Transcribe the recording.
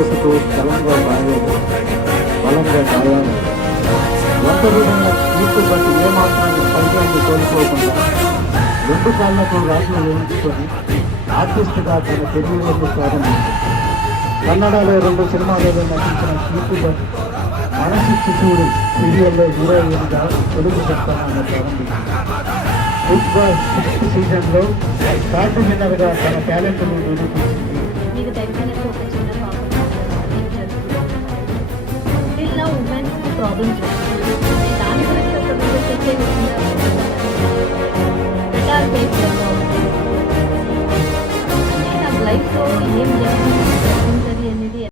దెబ్బకు బలంగా గాయాలు బలంగా గాయాలు ఒంటరిగా తీర్పు బట్టి ఏమాత్రాన్ని పైకాన్ని కోల్పోకుండా రెండు కాళ్లకు రాజులు వేయించుకొని ఆర్టిస్ట్గా తన కెరీర్ని ప్రారంభించారు. కన్నడలో 2 సినిమాలలో నటించిన కీర్తి భట్ మనసిచ్చి చూడు సీరియల్లో హీరోయిన్గా తెలుగు ప్రస్థానాన్ని ప్రారంభించింది. బిగ్ బాస్ 6th సీజన్లో కార్డు విన్నర్గా తన టాలెంట్ను నిరూపించింది. లైఫ్లో ఏం జరిగింది